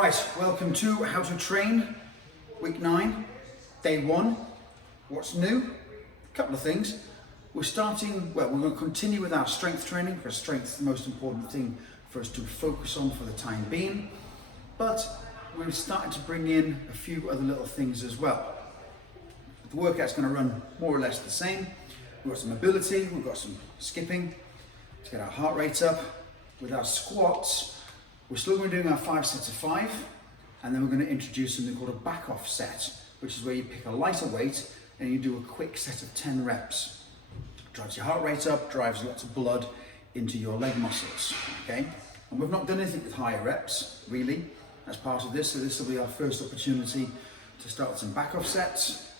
Right, welcome to How to Train, week 9, day 1. What's new? A couple of things. We're going to continue with our strength training, because strength is the most important thing for us to focus on for the time being. But we're starting to bring in a few other little things as well. The workout's going to run more or less the same. We've got some mobility, we've got some skipping to get our heart rate up. With our squats, we're still going to be doing our 5 sets of 5, and then we're going to introduce something called a back off set, which is where you pick a lighter weight and you do a quick set of 10 reps. Drives your heart rate up, drives lots of blood into your leg muscles, okay? And we've not done anything with higher reps, really, as part of this, so this will be our first opportunity to start with some back off sets.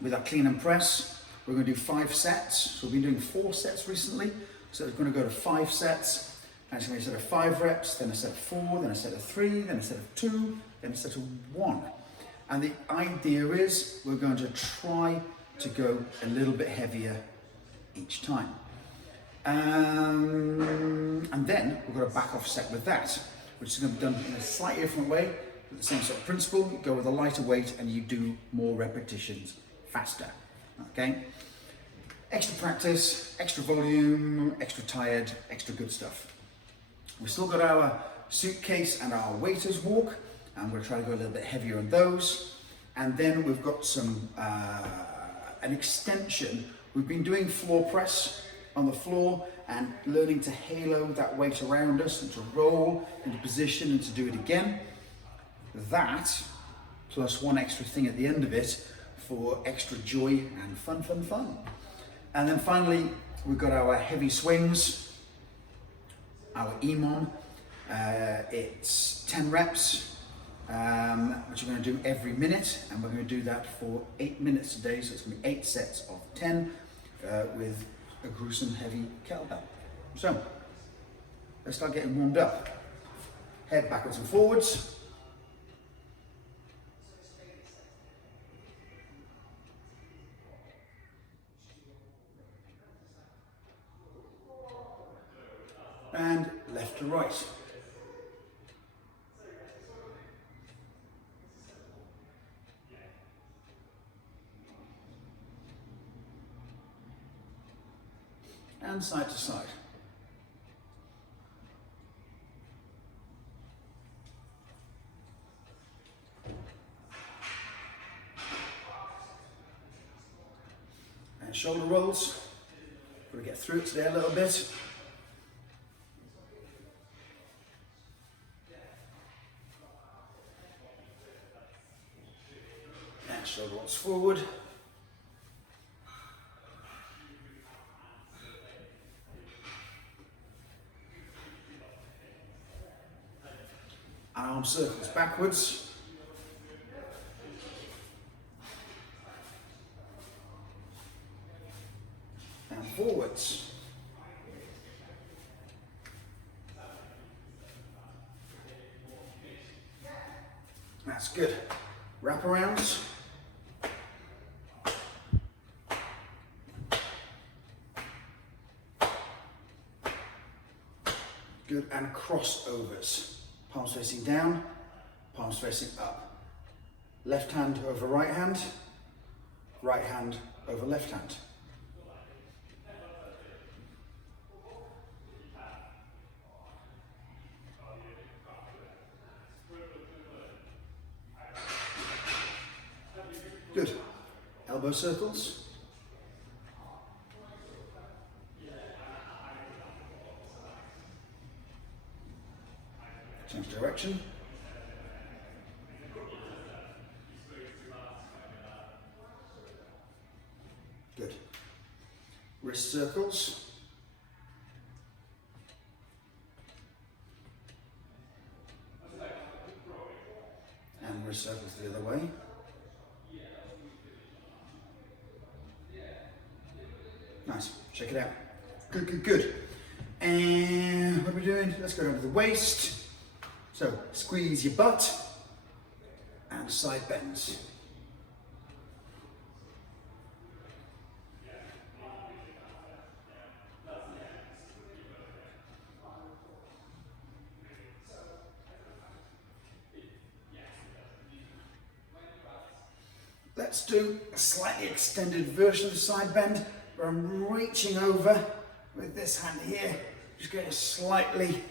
With our clean and press, we're going to do 5 sets. So we've been doing 4 sets recently, so we're going to go to 5 sets. And it's going to be a set of 5 reps, then a set of 4, then a set of 3, then a set of 2, then a set of 1. And the idea is we're going to try to go a little bit heavier each time. And then we've got a back off set with that, which is going to be done in a slightly different way, with the same sort of principle. You go with a lighter weight and you do more repetitions faster, okay? Extra practice, extra volume, extra tired, extra good stuff. We've still got our suitcase and our waiter's walk, and I'm going to try to go a little bit heavier on those. And then we've got some an extension. We've been doing floor press on the floor and learning to halo that weight around us and to roll into position and to do it again. That, plus one extra thing at the end of it for extra joy and fun. And then finally, we've got our heavy swings, our EMOM. It's 10 reps, which we're going to do every minute, and we're going to do that for 8 minutes today, so it's going to be 8 sets of 10 with a gruesome heavy kettlebell. So, let's start getting warmed up. Head backwards and forwards. And left to right. And side to side. And shoulder rolls. Got to get through it today a little bit. Shoulder rolls forward. Arm circles backwards. And forwards. That's good. Wraparounds. Good, and crossovers. Palms facing down, palms facing up. Left hand over right hand over left hand. Good. Elbow circles. Change direction. Good. Wrist circles. And wrist circles the other way. Nice. Check it out. Good. And what are we doing? Let's go down to the waist. So squeeze your butt and side bends. Let's do a slightly extended version of the side bend where I'm reaching over with this hand here, just get a slightly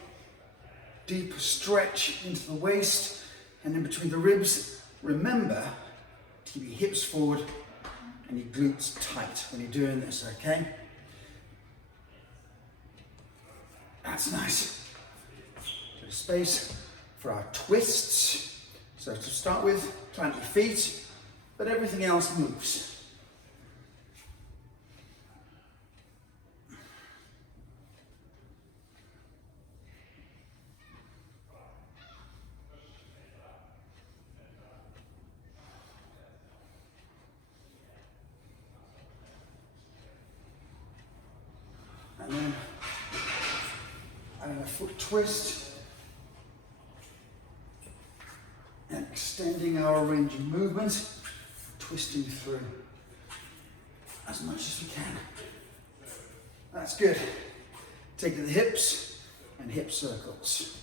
deeper stretch into the waist and in between the ribs. Remember to keep your hips forward and your glutes tight when you're doing this, okay? That's nice. Bit of space for our twists. So to start with, plant your feet, but everything else moves. And then adding a foot twist and extending our range of movement, twisting through as much as we can. That's good. Take to the hips and hip circles.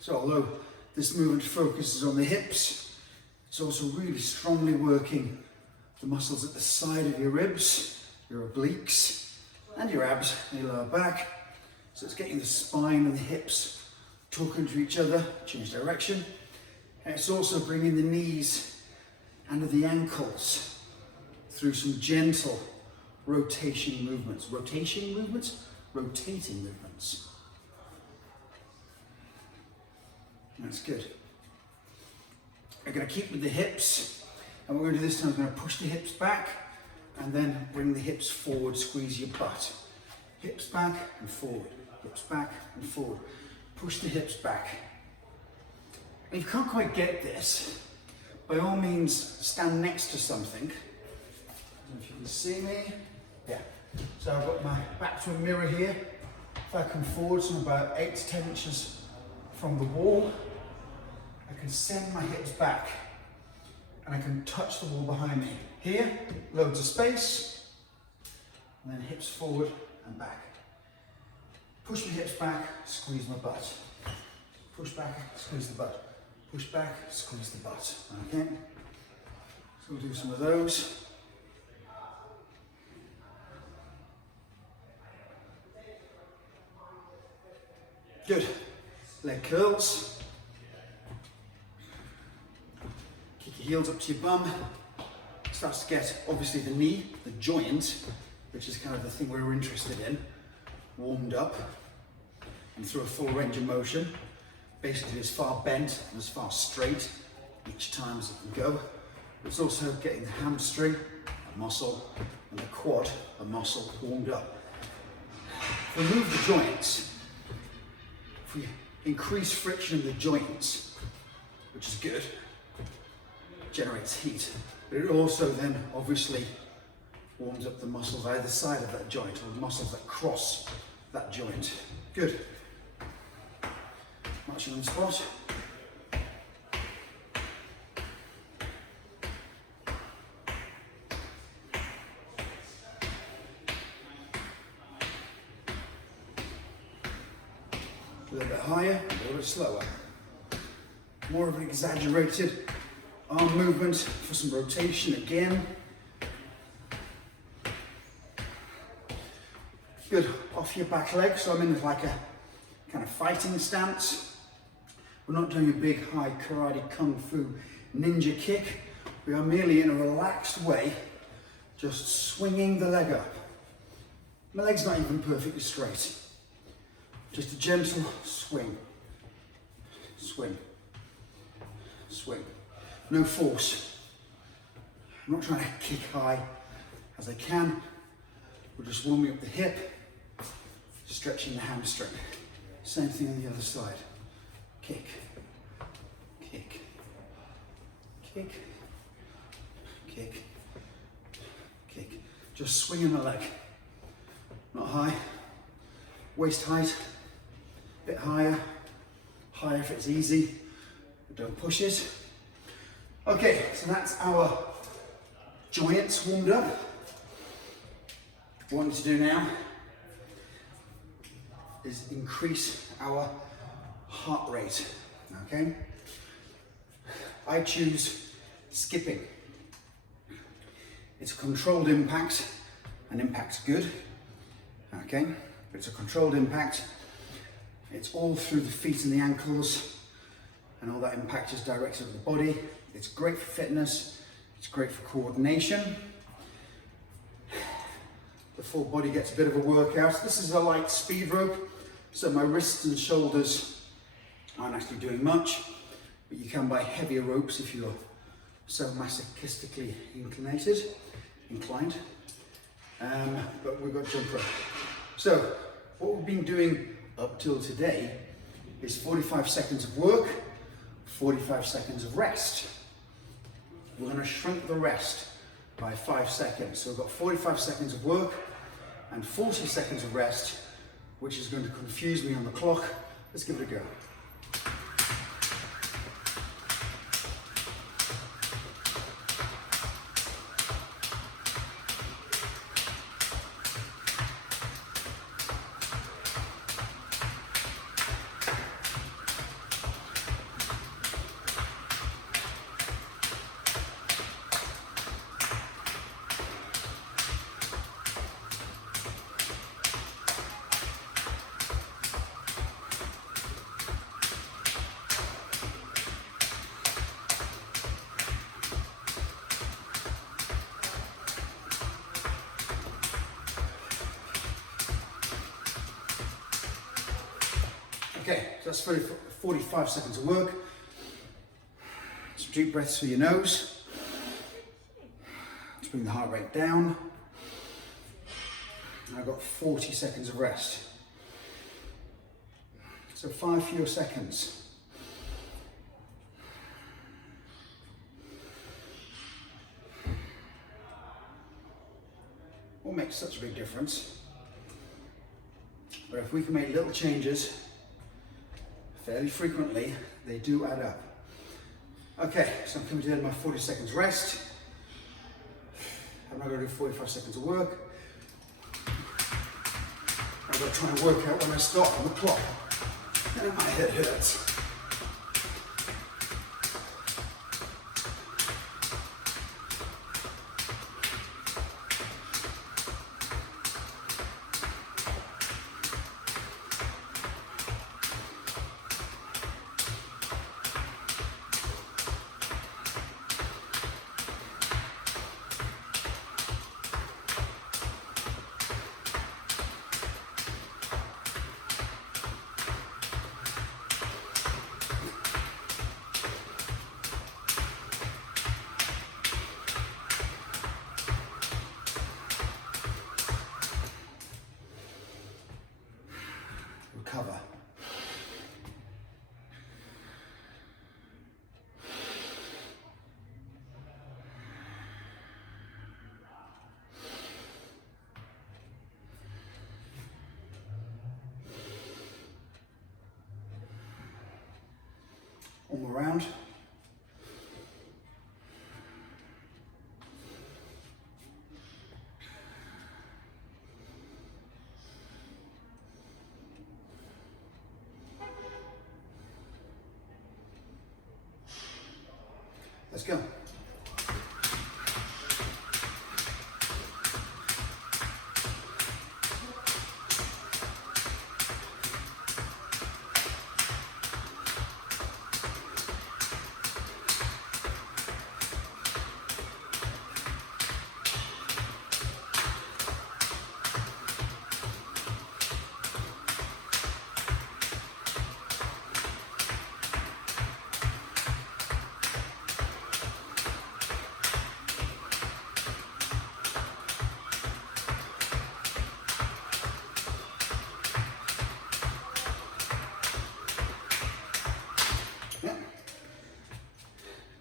So although this movement focuses on the hips, it's also really strongly working the muscles at the side of your ribs, your obliques, and your abs and your lower back. So it's getting the spine and the hips talking to each other, change direction. And it's also bringing the knees under the ankles through some gentle rotation movements. Rotating movements? Rotating movements. That's good. We're going to keep with the hips. And what we're going to do this time is going to push the hips back and then bring the hips forward, squeeze your butt. Hips back and forward, hips back and forward. Push the hips back. And if you can't quite get this, by all means stand next to something. I don't know if you can see me. Yeah. So I've got my back to a mirror here. If I come forward, so I'm about 8 to 10 inches from the wall, I can send my hips back. And I can touch the wall behind me. Here, loads of space, and then hips forward and back. Push my hips back, squeeze my butt. Push back, squeeze the butt. Push back, squeeze the butt. Okay? So we'll do some of those. Good. Leg curls. Heels up to your bum, starts to get obviously the knee, the joint, which is kind of the thing we're interested in, warmed up and through a full range of motion, basically as far bent and as far straight each time as it can go. It's also getting the hamstring, a muscle, and the quad, a muscle, warmed up. If we move the joints, if we increase friction in the joints, which is good, generates heat, but it also then obviously warms up the muscles either side of that joint, or the muscles that cross that joint. Good. Marching on the spot. A little bit higher, a little bit slower. More of an exaggerated arm movement for some rotation again. Good, off your back leg, so I'm in like a kind of fighting stance. We're not doing a big high karate kung fu ninja kick. We are merely in a relaxed way, just swinging the leg up. My leg's not even perfectly straight. Just a gentle swing, swing, swing. No force. I'm not trying to kick high as I can. We're just warming up the hip, stretching the hamstring. Same thing on the other side. Kick, kick, kick, kick, kick. Just swinging the leg. Not high. Waist height, a bit higher. Higher if it's easy, but don't push it. Okay, so that's our joints warmed up. What we want to do now is increase our heart rate. okay? I choose skipping. It's a controlled impact, and impact's good, okay? But it's a controlled impact. It's all through the feet and the ankles, and all that impact is directed at the body. It's great for fitness, it's great for coordination. The full body gets a bit of a workout. This is a light speed rope, so my wrists and shoulders aren't actually doing much, but you can buy heavier ropes if you're so masochistically inclined. But we've got jump rope. So what we've been doing up till today is 45 seconds of work, 45 seconds of rest. We're going to shrink the rest by 5 seconds. So we've got 45 seconds of work and 40 seconds of rest, which is going to confuse me on the clock. Let's give it a go. Okay, so that's 45 seconds of work. Some deep breaths through your nose. Let's bring the heart rate down. And I've got 40 seconds of rest. So 5 fewer seconds. What makes such a big difference? But if we can make little changes fairly frequently, they do add up. Okay, so I'm coming to the end of my 40 seconds rest. I'm not going to do 45 seconds of work. I'm going to try and work out when I stop on the clock. And my head hurts. Recover. One more round. Let's go.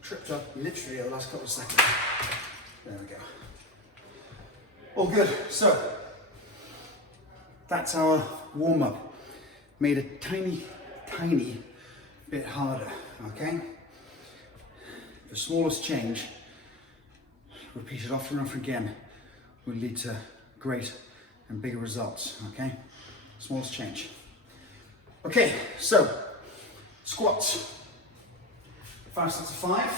Tripped up literally at the last couple of seconds. There we go. All good. So that's our warm up. Made a tiny bit harder, okay? The smallest change, repeated often and often again, will lead to great and bigger results, okay? Smallest change. Okay, so Squats. 5 sets of 5.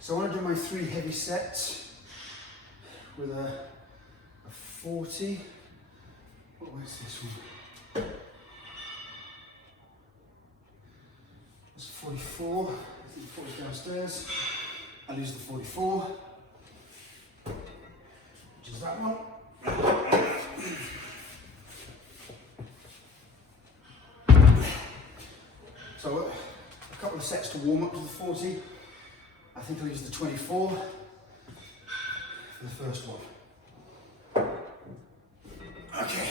So I want to do my 3 heavy sets with a 40. What was this one? It's 44. I think 40 downstairs. I'll use the 44, which is that one. So a couple of sets to warm up to the 40. I think I'll use the 24 for the first one. Okay.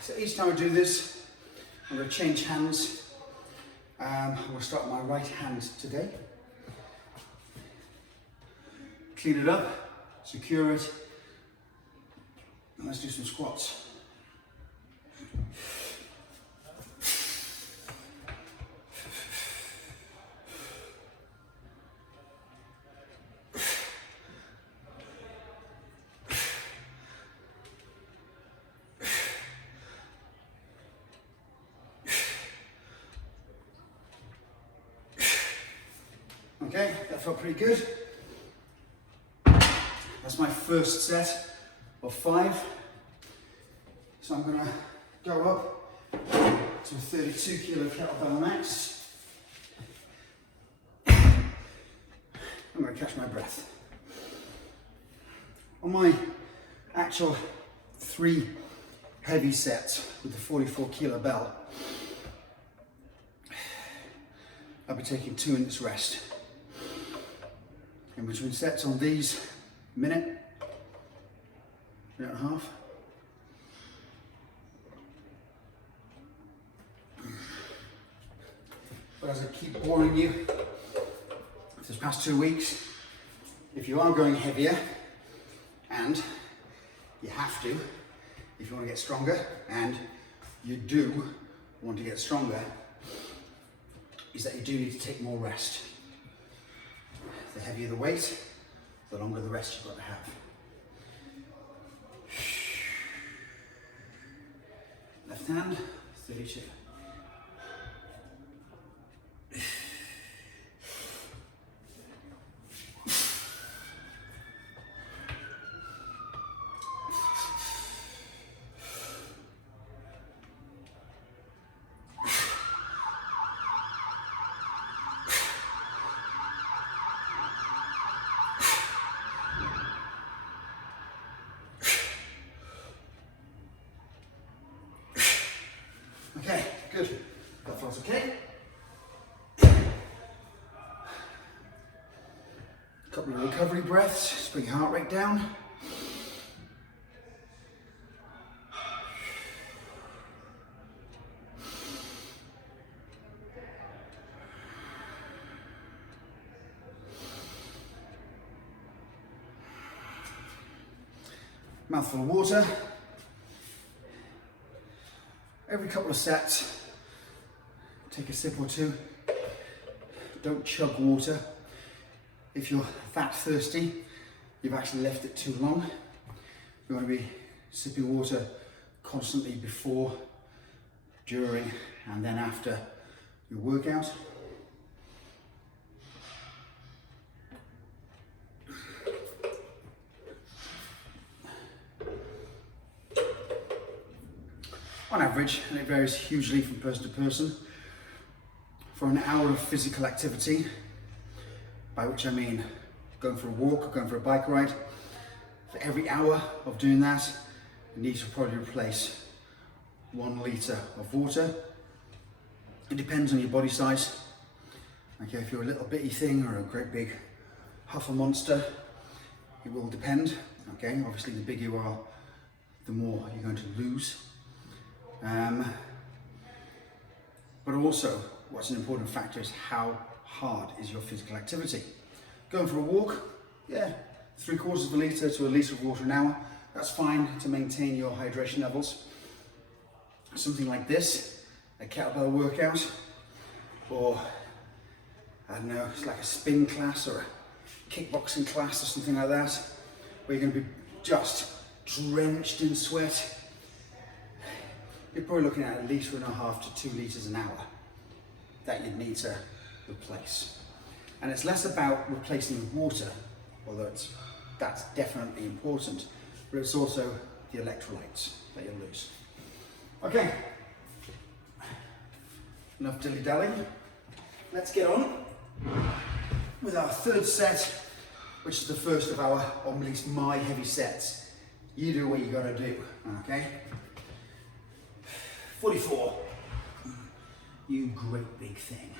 So each time I do this, I'm going to change hands. I'm going to start with my right hand today. Clean it up, secure it, and let's do some squats. Okay, that felt pretty good. That's my first set of 5. So I'm going to go up to a 32 kilo kettlebell max. I'm going to catch my breath. On my actual 3 heavy sets with the 44 kilo belt, I'll be taking 2 minutes rest. In between sets on these, minute and a half. But as I keep warning you, this past 2 weeks, if you are going heavier, and you have to, if you want to get stronger, and you do want to get stronger, is that you do need to take more rest. The heavier the weight, the longer the rest you've got to have. Left hand, 32. Okay, good. That feels okay. Couple of recovery breaths, just bring your heart rate down. Mouthful of water. Every couple of sets, take a sip or 2. Don't chug water. If you're that thirsty, you've actually left it too long. You want to be sipping water constantly before, during, and then after your workout. On average, and it varies hugely from person to person, for an hour of physical activity, by which I mean going for a walk or going for a bike ride, for every hour of doing that, you need to probably replace 1 litre of water. It depends on your body size. Okay, if you're a little bitty thing or a great big huffer monster, it will depend. Okay, obviously the bigger you are, the more you're going to lose. But also, what's an important factor is how hard is your physical activity. Going for a walk, yeah, 3/4 of a litre to a litre of water an hour, that's fine to maintain your hydration levels. Something like this, a kettlebell workout, or I don't know, it's like a spin class or kickboxing class or something like that, where you're going to be just drenched in sweat, you're probably looking at least 1.5 to 2 litres an hour that you'd need to replace. And it's less about replacing with water, although that's definitely important, but it's also the electrolytes that you'll lose. Okay, enough dilly-dallying. Let's get on with our third set, which is the first of our, or at least my, heavy sets. You do what you gotta do, okay? 44. You great big thing.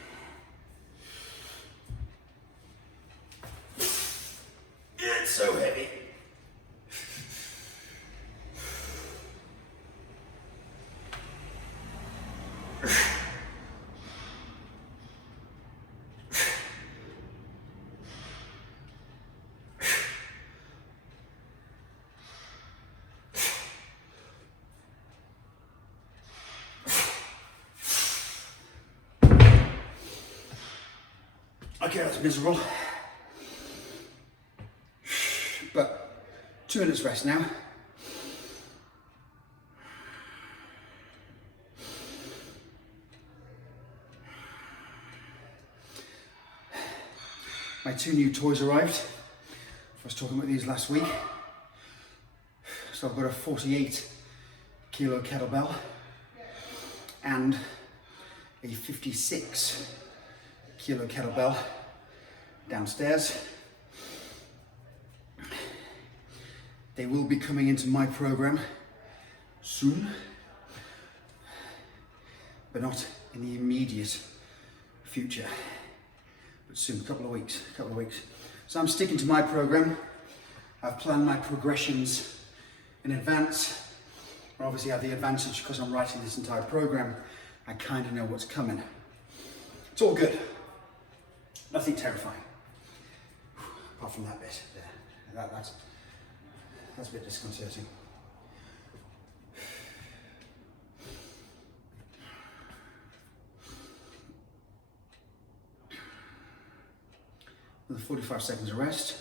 It's so heavy. Okay, that's miserable. But 2 minutes rest now. My 2 new toys arrived. I was talking about these last week. So I've got a 48 kilo kettlebell and a 56 kilo kettlebell downstairs. They will be coming into my program soon, but not in the immediate future, but soon, a couple of weeks. So I'm sticking to my program. I've planned my progressions in advance. I obviously have the advantage because I'm writing this entire program. I kind of know what's coming. It's all good. Nothing terrifying. Apart from that bit there. That's a bit disconcerting. Another 45 seconds of rest.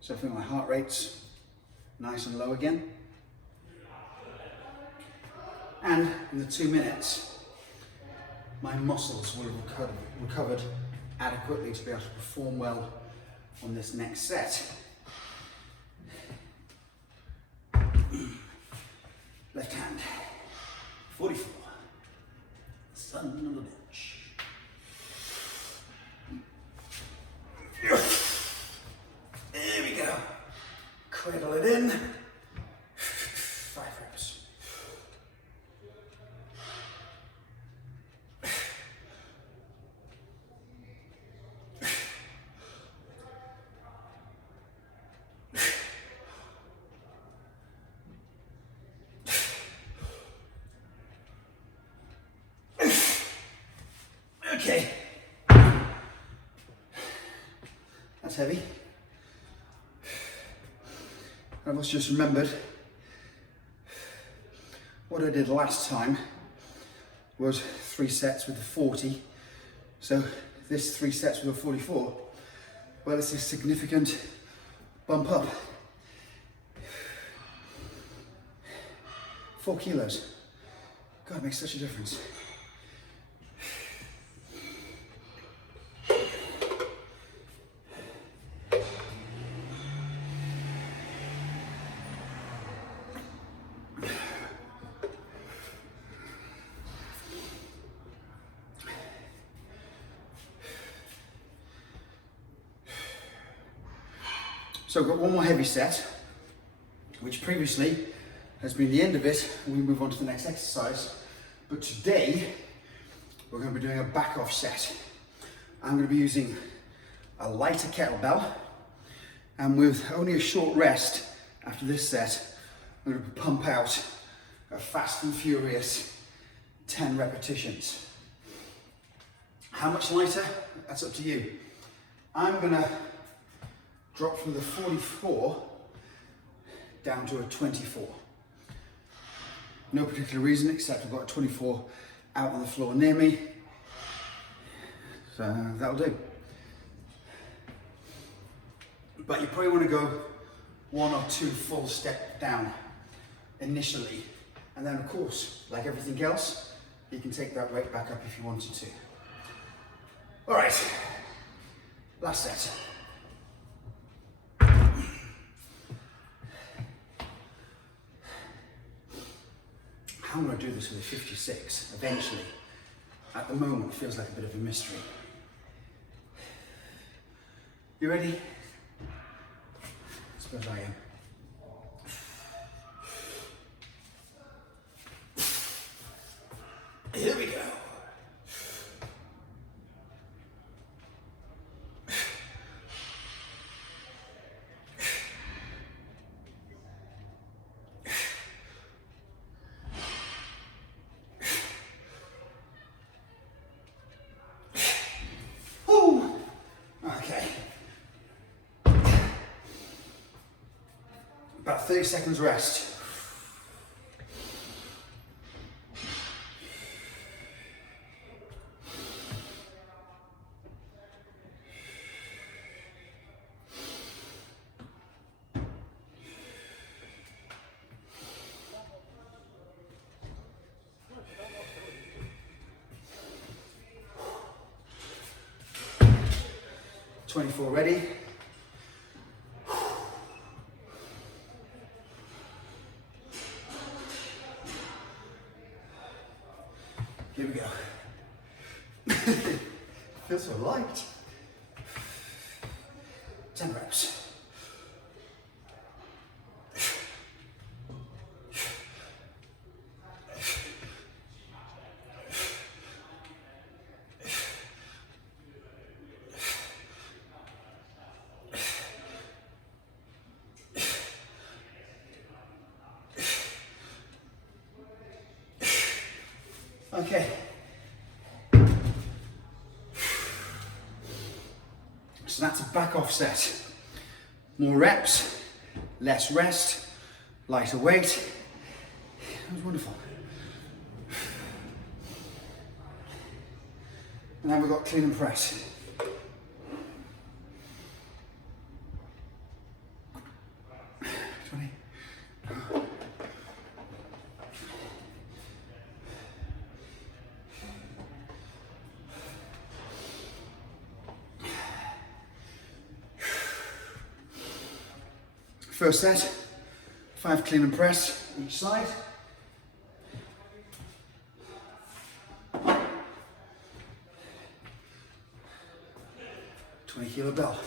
So I feel my heart rate's nice and low again. And in the 2 minutes, my muscles will have recovered adequately to be able to perform well on this next set. Left hand, 44. Son of a bitch. There we go. Cradle it in. 5 reps. Okay. That's heavy. I've also just remembered what I did last time was 3 sets with the 40. So this 3 sets with a 44, well, it's a significant bump up. 4 kilos. God, it makes such a difference. So I've got one more heavy set, which previously has been the end of it, and we move on to the next exercise. But today, we're going to be doing a back off set. I'm going to be using a lighter kettlebell, and with only a short rest after this set, I'm going to pump out a fast and furious 10 repetitions. How much lighter? That's up to you. I'm gonna drop from the 44 down to a 24. No particular reason except I've got a 24 out on the floor near me. So that'll do. But you probably want to go 1 or 2 full step down initially. And then of course, like everything else, you can take that weight back up if you wanted to. All right, last set. How am I going to do this with a 56 eventually? At the moment, it feels like a bit of a mystery. You ready? I suppose I am. Here we go. Okay. About 30 seconds rest. Twenty-four ready. Here we go. Feels so light. 10 reps. Okay. So that's a back off set. More reps, less rest, lighter weight. That was wonderful. And then we've got clean and press. First set, 5 clean and press each side. $20 bell.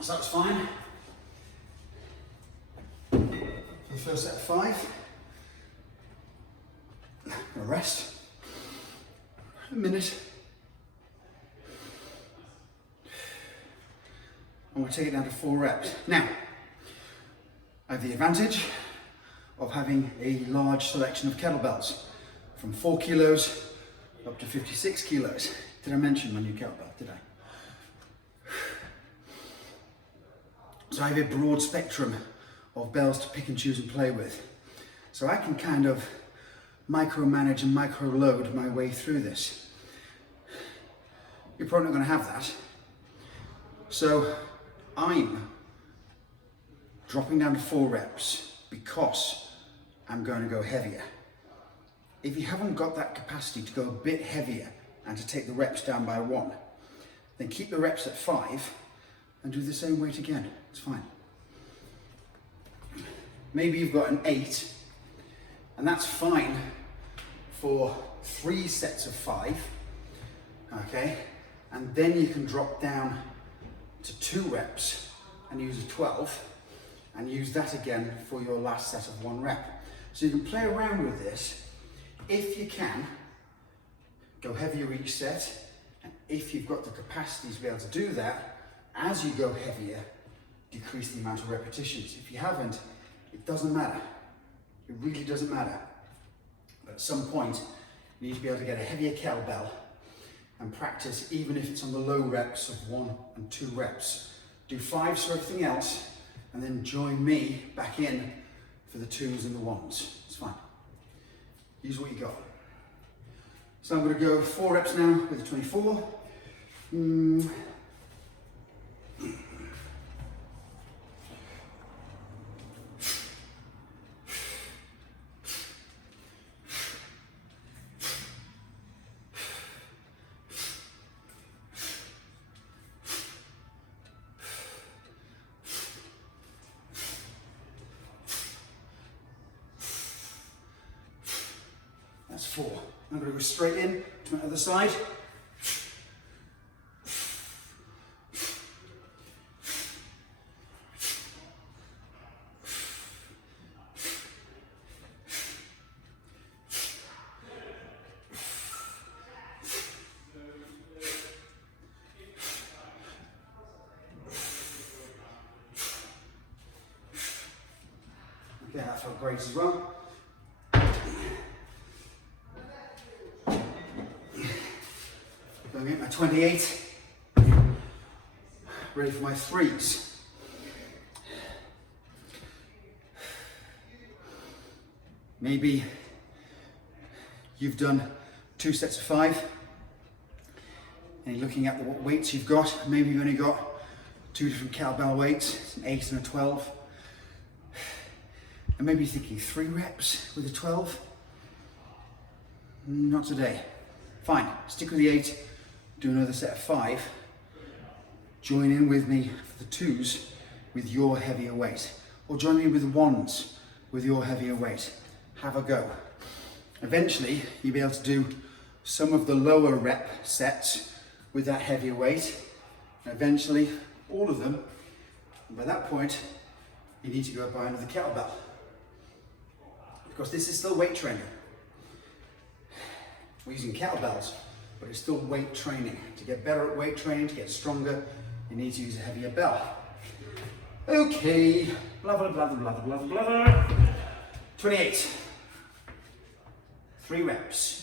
So that's fine. For the first set of 5. I'm gonna rest a minute. And we'll take it down to 4 reps. Now, I have the advantage of having a large selection of kettlebells, from 4 kilos up to 56 kilos. Did I mention my new kettlebell? Did I? So I have a broad spectrum of bells to pick and choose and play with. So I can kind of micromanage and micro-load my way through this. You're probably not going to have that. So I'm dropping down to 4 reps because I'm going to go heavier. If you haven't got that capacity to go a bit heavier and to take the reps down by 1, then keep the reps at 5 and do the same weight again. It's fine. Maybe you've got an 8, and that's fine for 3 sets of 5, okay? And then you can drop down to 2 reps and use a 12 and use that again for your last set of 1 rep. So you can play around with this. If you can, go heavier each set, and if you've got the capacity to be able to do that, as you go heavier, decrease the amount of repetitions. If you haven't, it doesn't matter. It really doesn't matter. But at some point, you need to be able to get a heavier kettlebell and practice, even if it's on the low reps of 1 and 2 reps. Do 5s for everything else, and then join me back in for the 2s and the 1s. It's fine. Use what you got. So I'm going to go 4 reps now with the 24. That's 4. I'm going to go straight in to my other side. Okay, that felt great as well. Going at my 28, ready for my 3s. Maybe you've done 2 sets of 5 and you're looking at what weights you've got. Maybe you've only got 2 different kettlebell weights, an 8 and a 12. And maybe you're thinking 3 reps with a 12. Not today. Fine, stick with the 8. Do another set of 5. Join in with me for the 2s with your heavier weight. Or join me with the 1s with your heavier weight. Have a go. Eventually, you'll be able to do some of the lower rep sets with that heavier weight. And eventually, all of them. And by that point, you need to go buy another kettlebell. Because this is still weight training. We're using kettlebells, but it's still weight training. To get better at weight training, to get stronger, you need to use a heavier bell. Okay, blah, blah, blah, blah, blah, blah, blah. 28, 3 reps.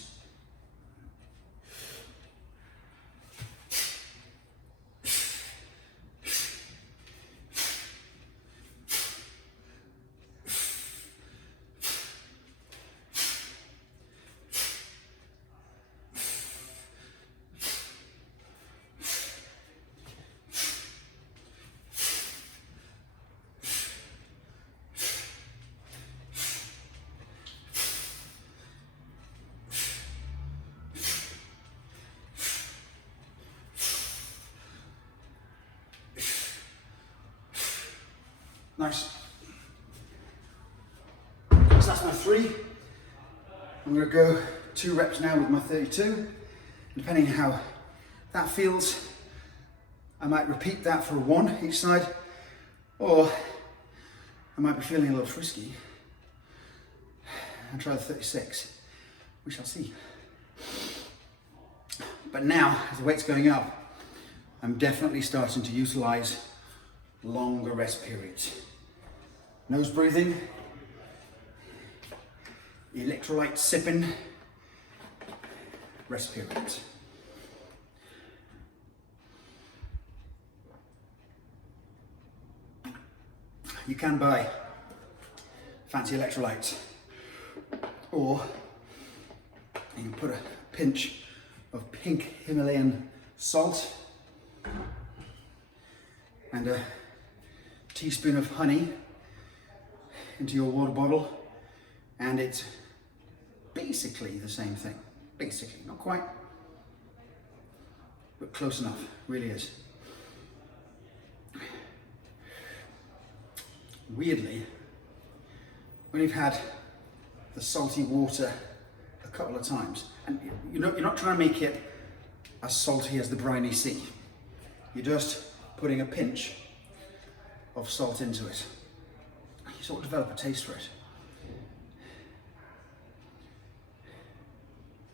Nice. So that's my 3. I'm going to go 2 reps now with my 32. Depending on how that feels, I might repeat that for a 1 each side, or I might be feeling a little frisky and try the 36. We shall see. But now, as the weight's going up, I'm definitely starting to utilize longer rest periods. Nose breathing, electrolyte sipping, rest periods. You can buy fancy electrolytes, or you can put a pinch of pink Himalayan salt and a teaspoon of honey into your water bottle, and it's basically the same thing. Basically, not quite, but close enough, really is. Weirdly, when you've had the salty water a couple of times, and you're not trying to make it as salty as the briny sea. You're just putting a pinch of salt into it. You sort of develop a taste for it.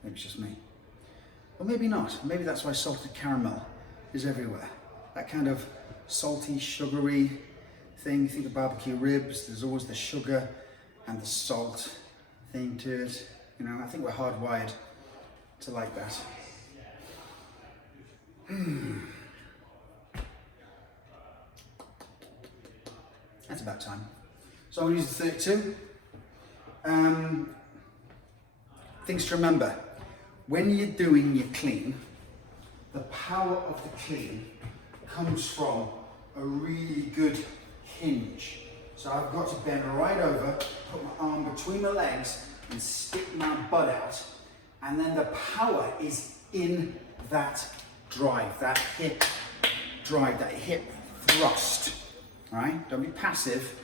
Maybe it's just me. Or maybe not. Maybe that's why salted caramel is everywhere. That kind of salty, sugary thing. You think of barbecue ribs, there's always the sugar and the salt thing to it. You know, I think we're hardwired to like that. That's about time. So I'm going to use the 32. Things to remember. When you're doing your clean, the power of the clean comes from a really good hinge. So I've got to bend right over, put my arm between my legs and stick my butt out. And then the power is in that drive, that hip drive, that hip thrust. All right? Don't be passive,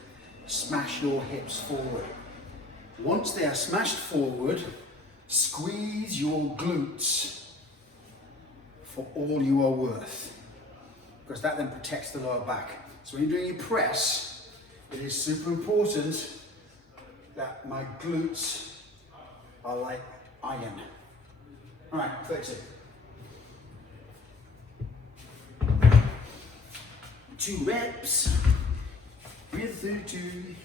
smash your hips forward. Once they are smashed forward, squeeze your glutes for all you are worth, because that then protects the lower back. So when you're doing your press, it is super important that my glutes are like iron. All right, 32. 2 reps with 32.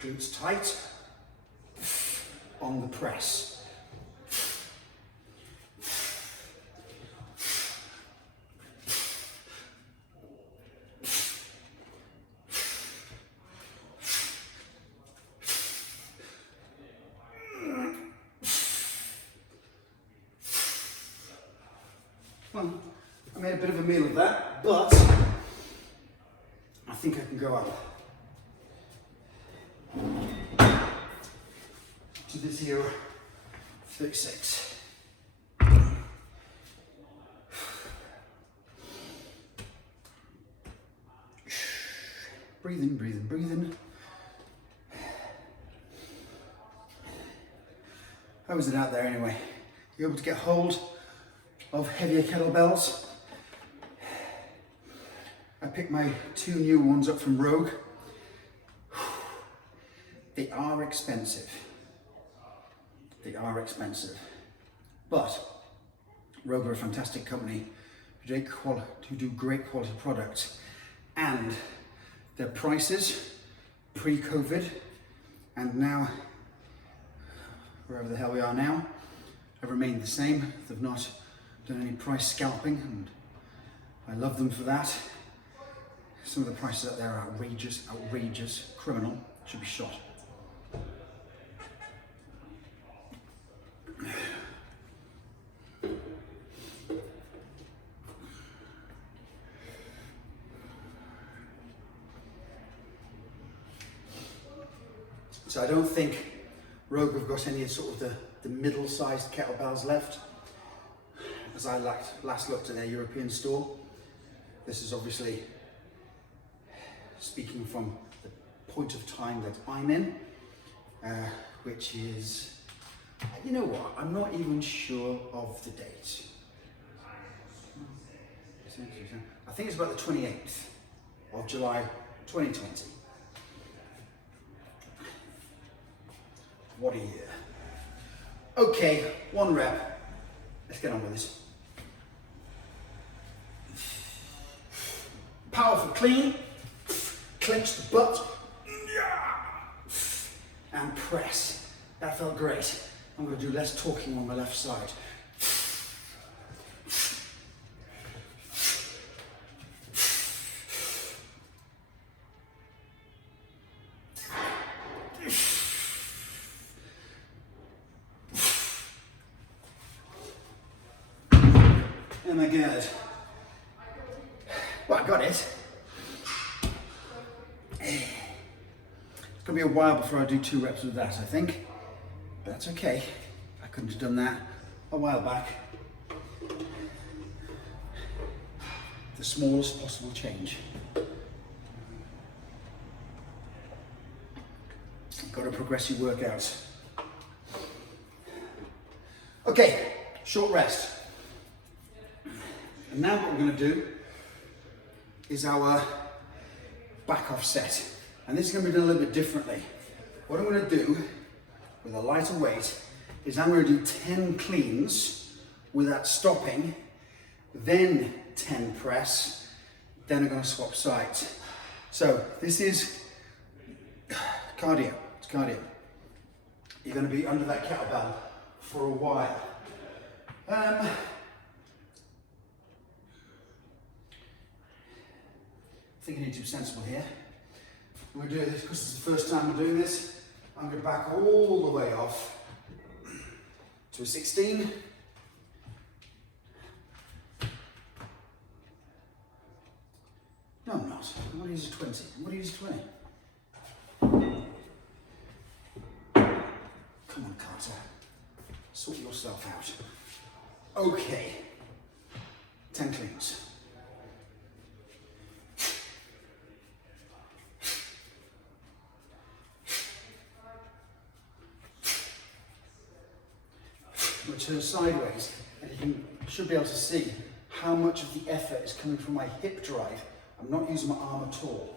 Glutes tight on the press. Well, I made a bit of a meal of that, but I think I can go up to this here 36. Breathe in, breathe in, breathe in. How is it out there anyway? You able to get hold of heavier kettlebells? I picked my 2 new ones up from Rogue. They are expensive. They are expensive. But Rogue are a fantastic company who do great quality products, and their prices pre-COVID and now, wherever the hell we are now, have remained the same. They've not done any price scalping, and I love them for that. Some of the prices out there are outrageous, outrageous, criminal, should be shot. So I don't think Rogue have got any sort of the middle-sized kettlebells left. As I last looked at their European store, this is obviously speaking from the point of time that I'm in, which is, you know what, I'm not even sure of the date. I think it's about the 28th of July 2020. What a year. Okay, 1 rep. Let's get on with this. Powerful clean. Clench the butt. And press. That felt great. I'm going to do less talking on the left side. good. Well, I got it. It's gonna be a while before I do 2 reps with that, I think. But that's okay. I couldn't have done that a while back. The smallest possible change. Got to progress your workouts. Okay, short rest. And now what we're going to do is our back off set. And this is going to be done a little bit differently. What I'm going to do with a lighter weight is I'm going to do 10 cleans without stopping, then 10 press, then I'm going to swap sides. So this is cardio. It's cardio. You're going to be under that kettlebell for a while. I think you need to be sensible here. I'm going to do this because it's the first time I'm doing this. I'm going to back all the way off to a 16. No, I'm not. I'm going to use a 20. I'm going to use a 20. Come on, Carter. Sort yourself out. Okay. 10 cleans. I'm going to turn sideways, and you should be able to see how much of the effort is coming from my hip drive. I'm not using my arm at all.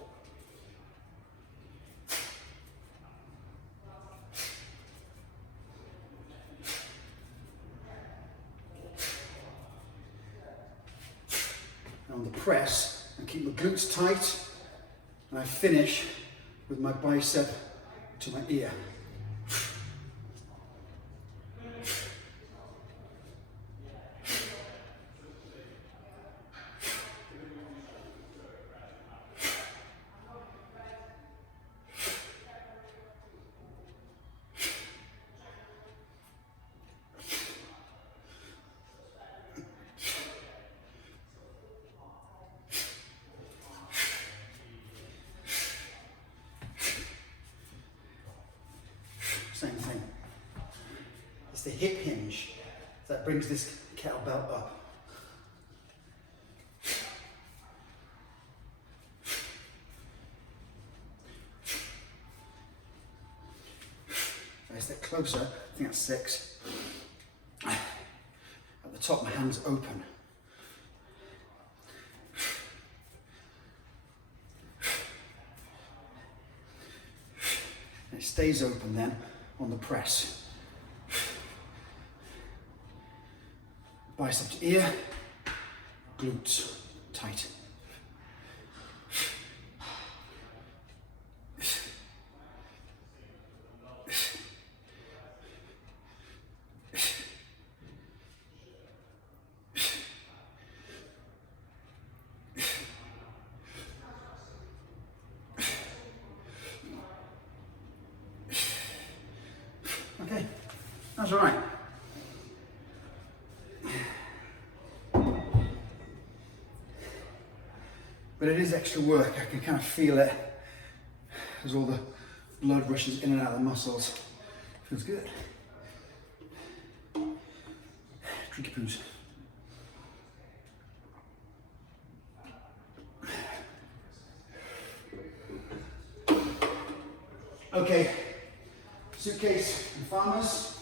And on the press, I keep my glutes tight, and I finish with my bicep to my ear. Same thing. It's the hip hinge that brings this kettlebell up. If I step closer, I think that's 6. At the top, my hand's open. And it stays open then on the press. Bicep to ear, glutes tight. Okay, that's all right. But it is extra work. I can kind of feel it as all the blood rushes in and out of the muscles. Feels good. Drink your poos. Okay, suitcase and farmers.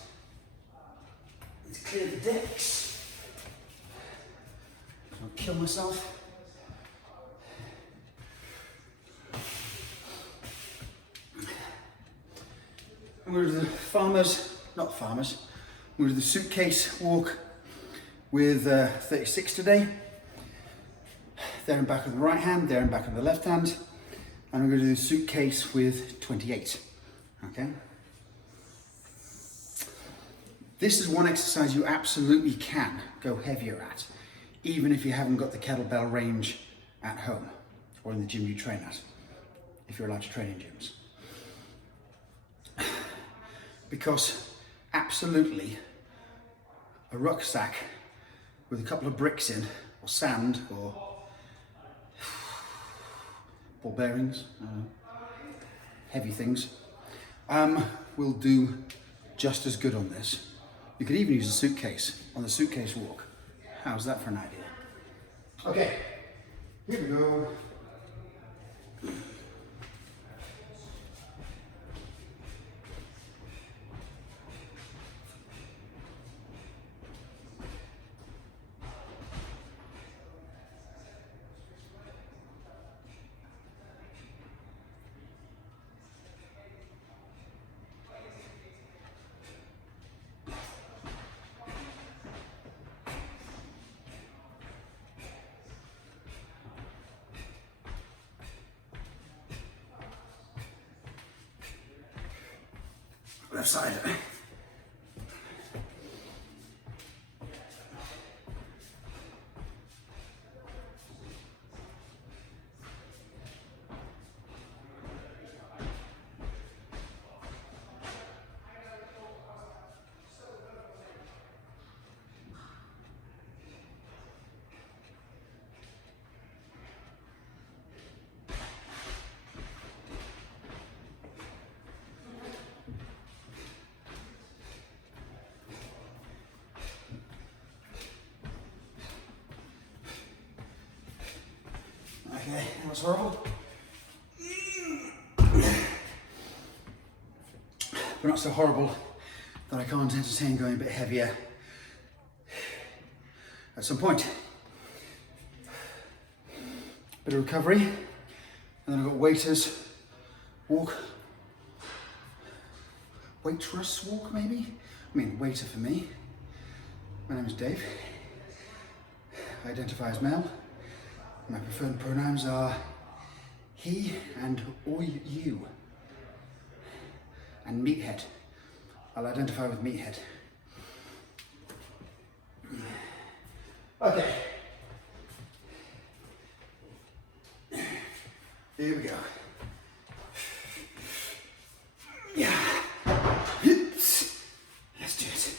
Let's clear the decks. I'll kill myself. I'm going to do the I'm going to do the suitcase walk with 36 today. There and back on the right hand, there and back on the left hand. And I'm going to do the suitcase with 28. Okay? This is one exercise you absolutely can go heavier at, even if you haven't got the kettlebell range at home or in the gym you train at, if you're allowed to train in gyms. Because absolutely a rucksack with a couple of bricks in, or sand, or ball bearings, heavy things, will do just as good on this. You could even use a suitcase on the suitcase walk. How's that for an idea? Okay, here we go. Left side. Okay, that was horrible. But not so horrible that I can't entertain going a bit heavier at some point. Bit of recovery, and then I've got waiters walk. Waitress walk, maybe? I mean, waiter for me. My name is Dave. I identify as male. My preferred pronouns are he and or you. And meathead. I'll identify with meathead. Okay. Here we go. Yeah. Let's do it.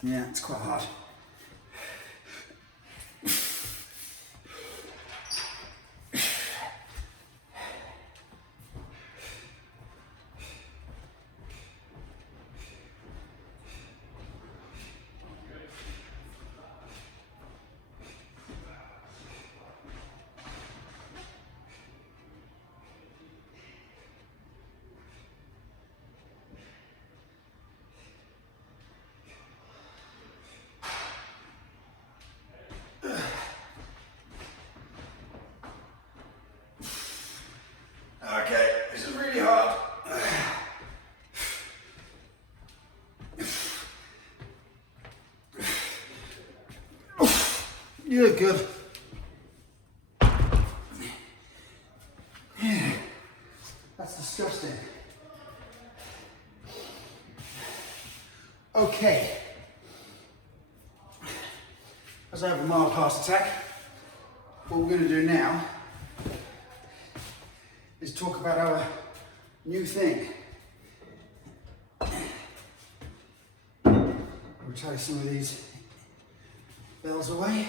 Yeah, it's quite hard. Okay, this is really hard. Yeah, good. Yeah, that's disgusting. Okay. As I have a mild heart attack, what we're going to do now is talk about our new thing. We'll tie some of these bells away.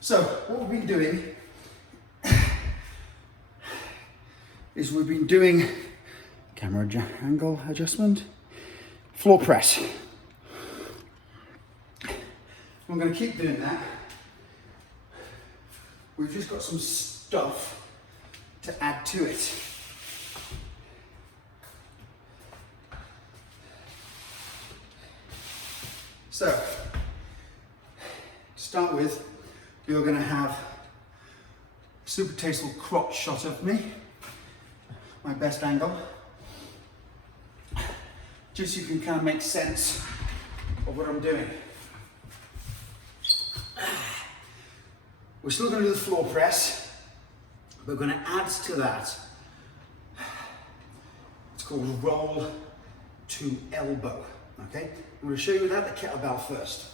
So, what we've been doing is we've been doing camera angle adjustment, floor press. I'm going to keep doing that. We've just got some stuff to add to it. So, to start with, you're going to have a super tasteful crotch shot of me, my best angle, just so you can kind of make sense of what I'm doing. We're still going to do the floor press, but we're going to add to that. It's called roll to elbow. Okay, I'm going to show you that, the kettlebell first.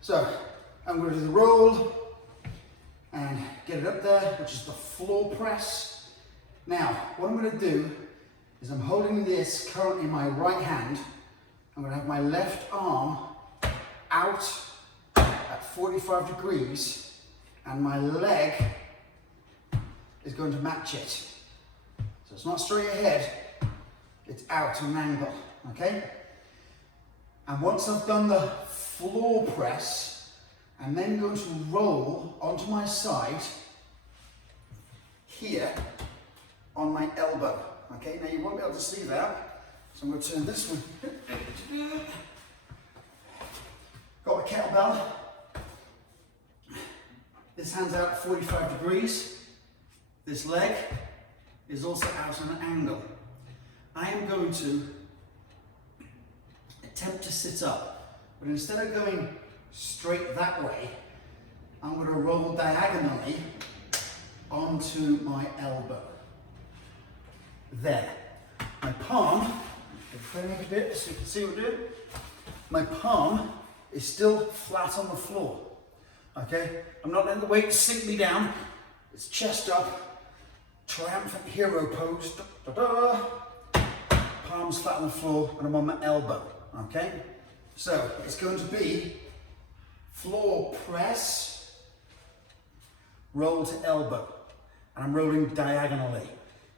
So, I'm going to do the roll and get it up there, which is the floor press. Now, what I'm going to do is I'm holding this currently in my right hand. I'm going to have my left arm out at 45 degrees and my leg is going to match it. So it's not straight ahead, it's out to an angle, okay? And once I've done the floor press, I'm then going to roll onto my side here on my elbow. Okay, now you won't be able to see that, so I'm going to turn this one. Got my kettlebell. This hand's out at 45 degrees. This leg is also out on an angle. I am going to attempt to sit up, but instead of going straight that way, I'm going to roll diagonally onto my elbow. There. My palm, frame it a bit so you can see what I'm doing. My palm is still flat on the floor. Okay? I'm not letting the weight sink me down. It's chest up, triumphant hero pose. Da, da, da. Palms flat on the floor and I'm on my elbow. Okay? So it's going to be floor press, roll to elbow. And I'm rolling diagonally.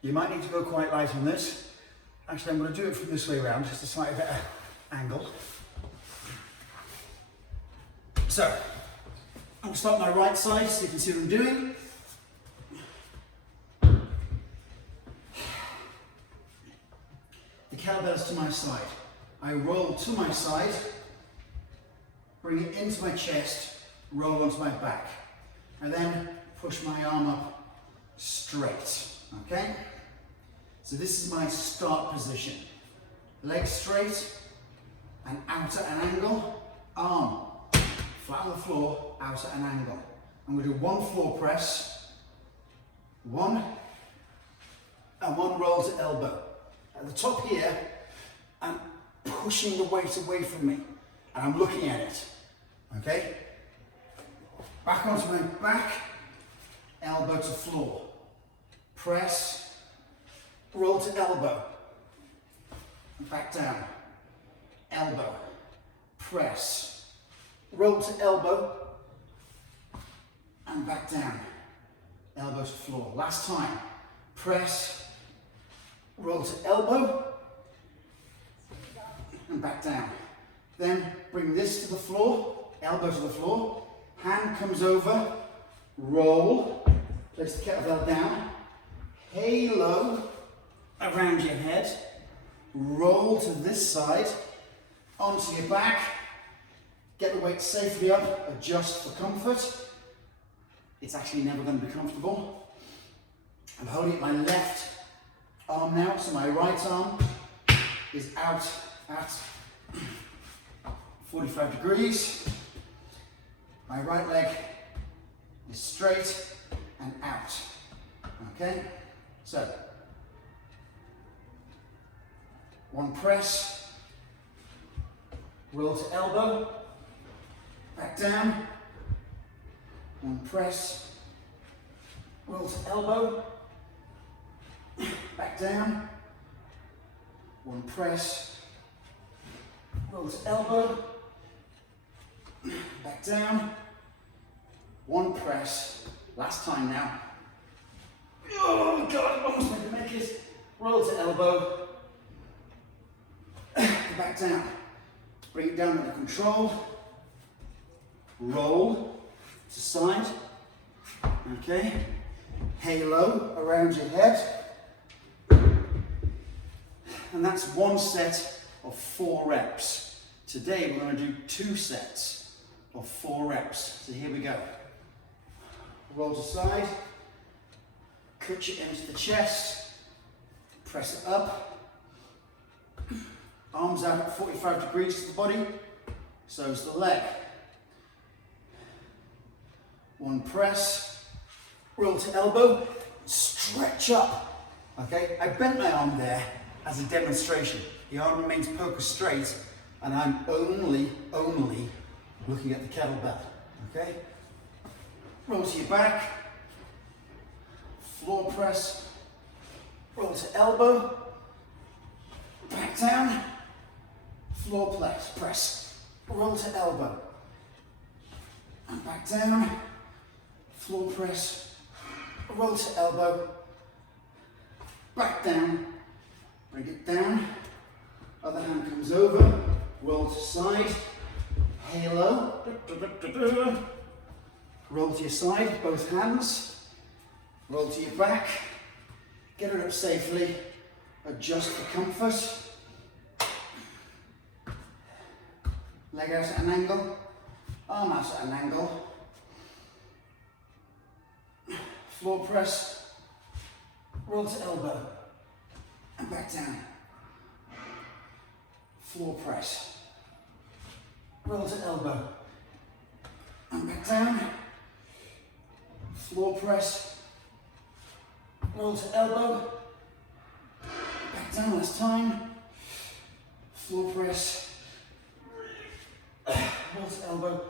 You might need to go quite light on this. Actually, I'm going to do it from this way around, just a slightly better angle. So, I'm going to start on my right side so you can see what I'm doing. The kettlebell's to my side. I roll to my side, bring it into my chest, roll onto my back. And then push my arm up straight. Okay? So this is my start position. Legs straight and out at an angle. Arm flat on the floor, out at an angle. I'm going to do one floor press, one, and one roll to elbow. At the top here, I'm pushing the weight away from me and I'm looking at it. Okay? Back onto my back, elbow to floor. Press, roll to elbow, back down, elbow, press, roll to elbow, and back down, elbow to floor. Last time, press, roll to elbow, and back down. Then bring this to the floor, elbow to the floor, hand comes over, roll, place the kettlebell down, halo around your head, roll to this side, onto your back, get the weight safely up, adjust for comfort. It's actually never going to be comfortable. I'm holding my left arm now, so my right arm is out at 45 degrees. My right leg is straight and out. Okay? So, one press, roll to elbow, back down, one press, roll to elbow, back down, one press, roll to elbow, back down, one press, last time now. Oh God, almost made the make it. Roll to elbow, back down. Bring it down under control. Roll to side. Okay. Halo around your head. And that's one set of 4 reps. Today we're going to do 2 sets of 4 reps. So here we go. Roll to side. Cut your into the chest. Press it up. Arms out at 45 degrees to the body. So is the leg. 1 press. Roll to elbow. Stretch up. Okay, I bent my arm there as a demonstration. The arm remains poker straight and I'm only looking at the kettlebell. Okay? Roll to your back. Floor press. Roll to elbow. Back down. Floor press. Roll to elbow. And back down. Floor press. Roll to elbow. Back down. Bring it down. Other hand comes over. Roll to side. Halo. Roll to your side, both hands. Roll to your back. Get it up safely. Adjust for comfort. Leg out at an angle. Arm out at an angle. Floor press. Roll to elbow. And back down. Floor press. Roll to elbow. And back down. Floor press. Roll to elbow. Back down last time. Floor press. Roll to elbow.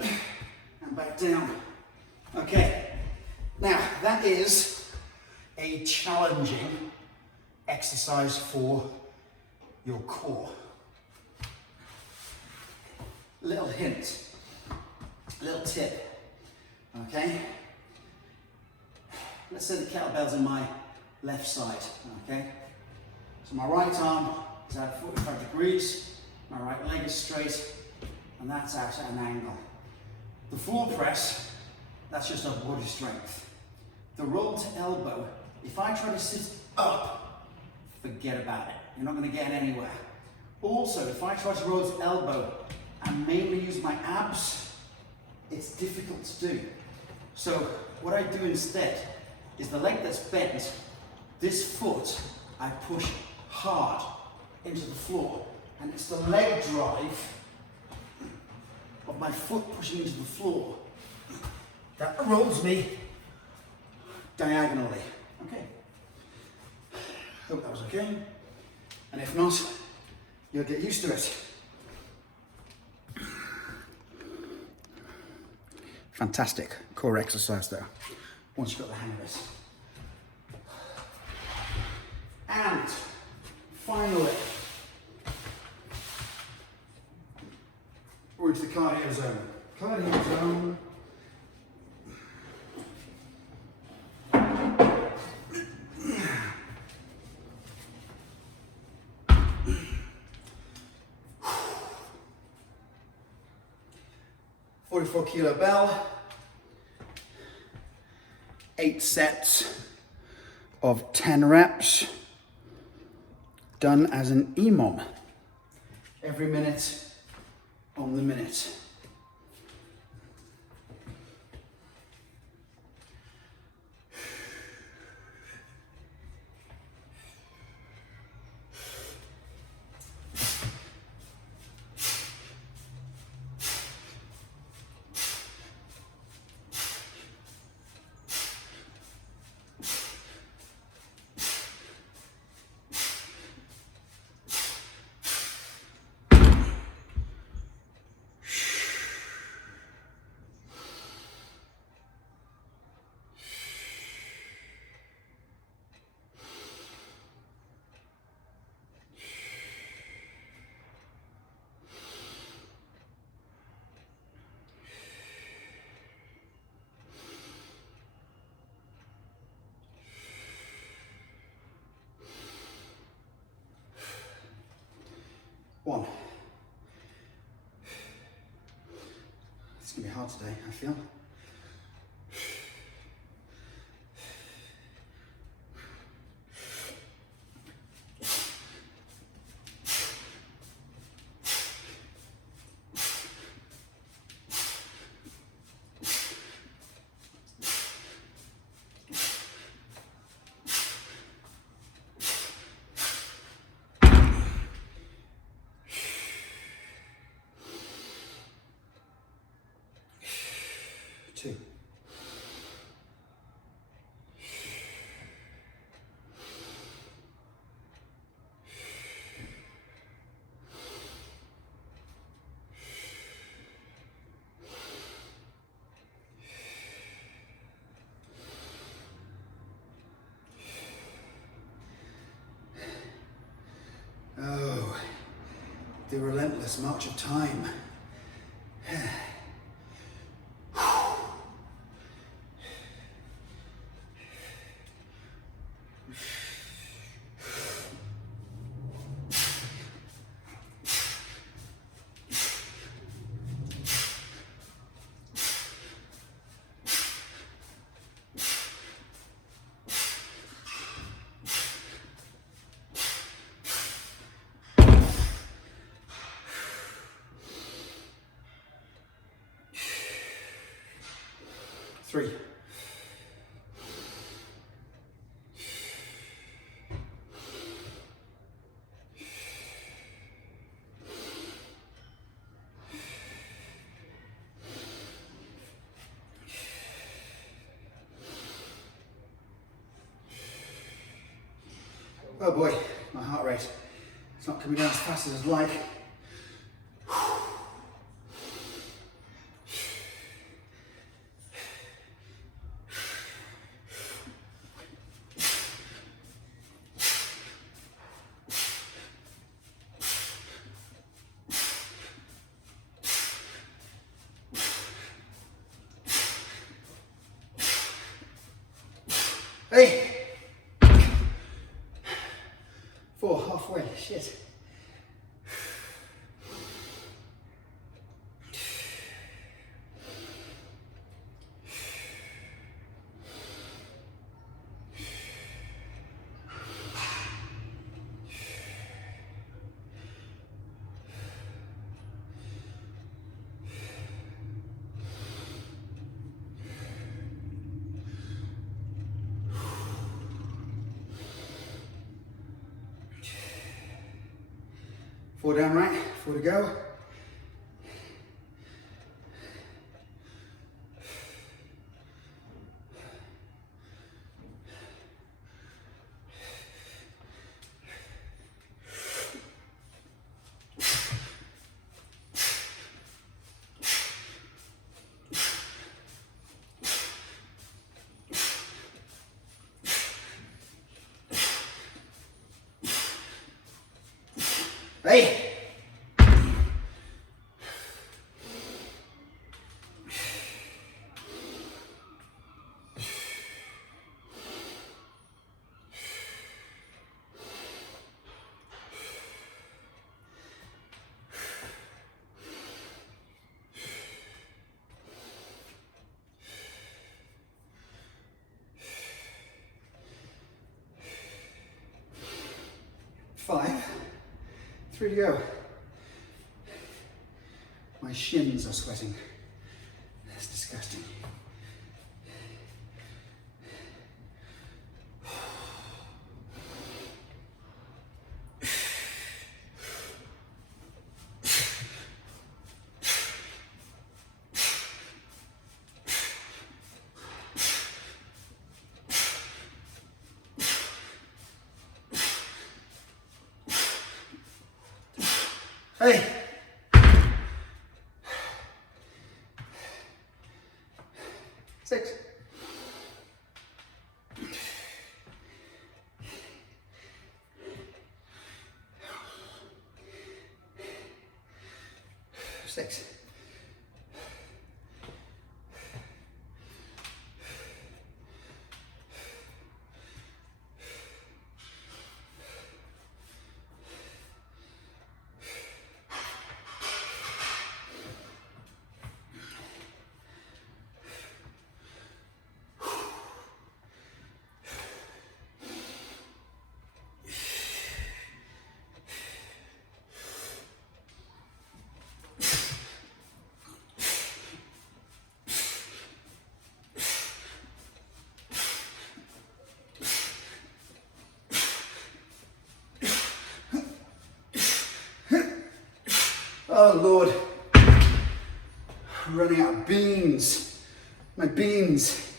And back down. Okay. Now that is a challenging exercise for your core. Little hint, little tip, okay? Let's say the kettlebell's in my left side, okay? So my right arm is out at 45 degrees, my right leg is straight, and that's out at an angle. The floor press, that's just our body strength. The roll to elbow, if I try to sit up, forget about it. You're not going to get anywhere. Also, if I try to roll to elbow and mainly use my abs, it's difficult to do. So what I do instead is the leg that's bent, this foot, I push hard into the floor. And it's the leg drive of my foot pushing into the floor that rolls me diagonally. Okay. Hope that was okay. And if not, you'll get used to it. Fantastic core exercise there, once you've got the hang of this. And finally, we're into the cardio zone. Cardio zone. .44 kilo bell, 8 sets of 10 reps, done as an EMOM, every minute on the minute. hard today, I feel. Two. Oh, the relentless march of time. Three. Oh boy, my heart rate. It's not coming down as fast as I'd like. Hey! 4, halfway, shit. Four down, right? 4 to go. Hey! 5, 3 to go. My shins are sweating. That's disgusting. Hey! 6. 6. Oh Lord, I'm running out of beans. My beans,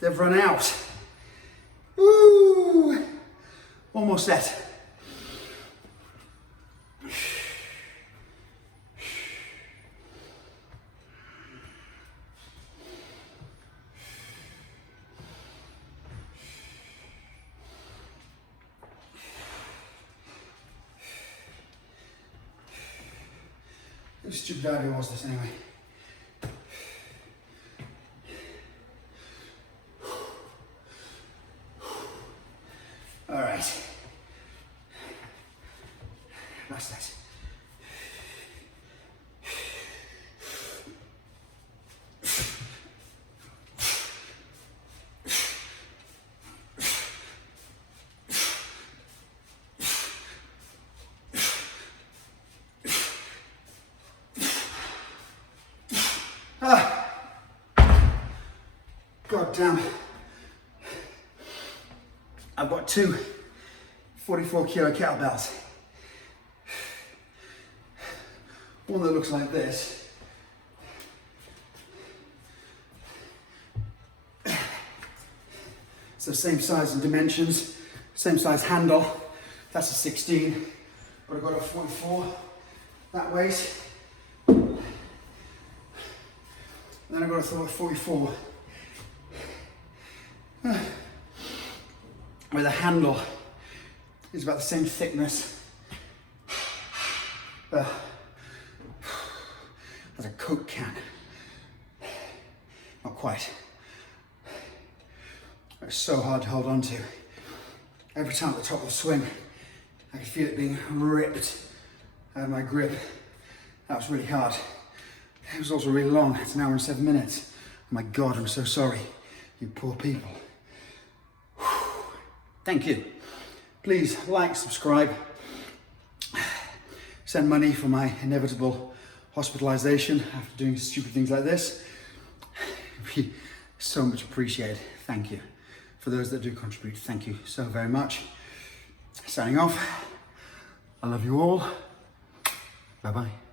they've run out. Woo! Almost set. Whose stupid idea was this anyway? All right. That's that. God damn. I've got two 44-kilo kettlebells. One that looks like this. It's the same size and dimensions, same size handle. That's a 16, but I've got a 44 that weight. And then I've got a 44 where the handle is about the same thickness as a Coke can. Not quite. It's so hard to hold on to. Every time at the top of the swing, I could feel it being ripped out of my grip. That was really hard. It was also really long. It's an hour and 7 minutes. Oh my God, I'm so sorry. You poor people. Thank you. Please like, subscribe, send money for my inevitable hospitalization after doing stupid things like this. It'd be so much appreciated. Thank you. For those that do contribute, thank you so very much. Signing off. I love you all. Bye-bye.